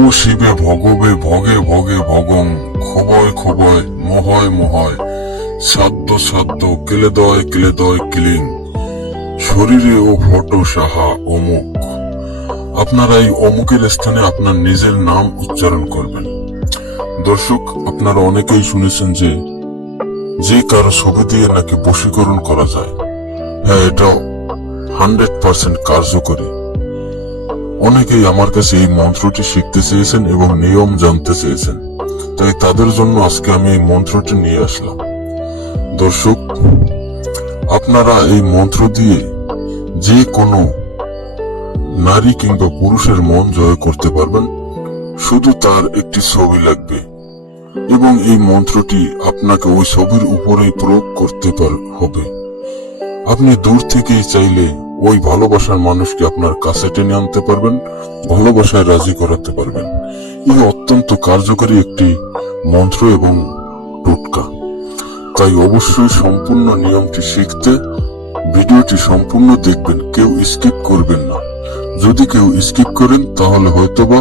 ও শিবে ভগবে ভগে ভগে ভগং খবয় খবয় মহয় মহয় সাধ্য সাধ্য কেলেদয় কেলেদয় কিলিং শরীরে ও ফট সাহা অমুক। আপনারা এই অমুকের স্থানে আপনার নিজের নাম উচ্চারণ করবেন। দর্শক, আপনারা অনেকেই শুনেছেন যে কারো ছবি দিয়ে নাকি বশীকরণ করা যায়। হ্যাঁ, এটা 100% কার্যকরী। অনেকেই আমার কাছে এই মন্ত্রটি শিখতে চেয়েছেন এবং নিয়ম জানতে চেয়েছেন, তাই তাদের জন্য আজকে আমি এই মন্ত্রটি নিয়ে আসলাম। দর্শক, আপনারা এই মন্ত্র দিয়ে যে কোনো নারী কিংবা পুরুষের মন জয় করতে পারবেন। শুধু তার একটি ছবি লাগবে এবং এই মন্ত্রটি আপনাকে ওই ছবির উপরেই প্রয়োগ করতে হবে। আপনি দূর থেকেই চাইলে ওই ভালোবাসার মানুষকে আপনার কাছে টেনে আনতে পারবেন, ভালোবাসায় রাজি করাতে পারবেন। এই অত্যন্ত কার্যকরী একটি মন্ত্র এবং টোটকা। তাই অবশ্যই সম্পূর্ণ নিয়মটি শিখতে ভিডিওটি সম্পূর্ণ দেখবেন, কেউ স্কিপ করবেন না। যদি কেউ স্কিপ করেন তাহলে হয়তোবা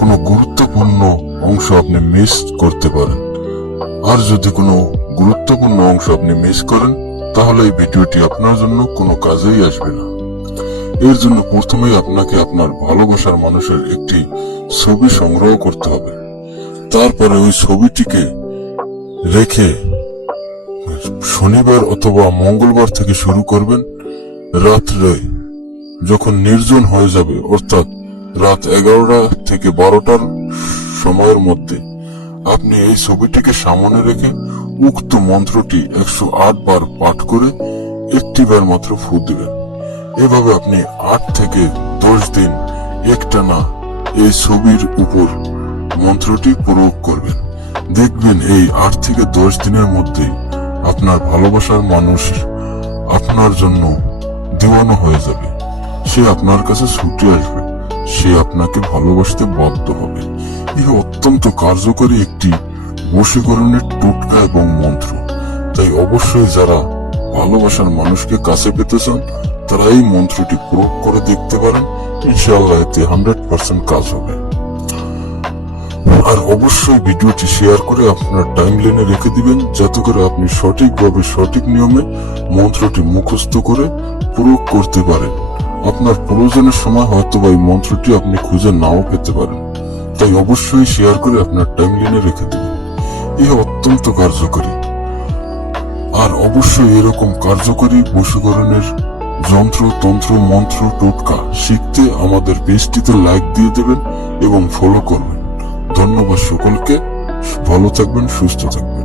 কোনো গুরুত্বপূর্ণ অংশ আপনি মিস করতে পারেন। আর যদি কোনো গুরুত্বপূর্ণ অংশ আপনি মিস করেন তাহলে এই ভিডিওটি আপনার জন্য কোনো কাজেই আসবে না। এর জন্য প্রথমেই আপনাকে আপনার ভালোবাসার মানুষের একটি ছবি সংগ্রহ করতে হবে। তারপরে ওই ছবিটিকে রেখে শনিবার অথবা মঙ্গলবার থেকে শুরু করবেন। রাত্রে যখন নির্জন হয়ে যাবে, অর্থাৎ রাত 11টা থেকে 12টার সময়ের মধ্যে আপনি এই ছবিটিকে সামনে রেখে উক্ত মন্ত্রটি 108 বার পাঠ করে একটি বার মাত্র ফু দিবেন। এভাবে আপনি 8 থেকে 10 দিন একটানা এই ছবির উপর মন্ত্রটি প্রয়োগ করবেন। দেখবেন এই 8 থেকে 10 দিনের মধ্যে আপনার ভালোবাসার মানুষ আপনার জন্য দিওয়ানা হয়ে যাবে। সে আপনার কাছে ছুটে আসবে, সে আপনাকে ভালোবাসতে বাধ্য হবে। এই অত্যন্ত কার্যকরী একটি বশীকরণের টোটকা এবং মন্ত্র। তাই অবশ্যই যারা ভালোবাসার মানুষকে কাছে পেতে চান তারা এই মন্ত্রটি প্রয়োগ করে দেখতে পারেন। ইনশাআল্লাহ এতে 100% কাজ হবে। আর অবশ্যই ভিডিওটি শেয়ার করে আপনার টাইমলাইনে রেখে দিবেন, যাতে করে আপনি সঠিকভাবে সঠিক নিয়মে মন্ত্রটি মুখস্থ করে প্রয়োগ করতে পারেন। আপনার প্রয়োজনের সময় হয়তো এই মন্ত্রটি আপনি খুঁজে নাও পেতে পারেন। তাই অবশ্যই শেয়ার করে আপনার টাইমলাইনে রেখে দিবেন। এই অত্যন্ত কার্যকরী। আর অবশ্যই এরকম কার্যকরী বশীকরণের যন্ত্র তন্ত্র মন্ত্র টোটকা শিখতে আমাদের পেজটিতে লাইক দিয়ে দেবেন এবং ফলো করবেন। ধন্যবাদ সকলকে। ভালো থাকবেন, সুস্থ থাকবেন।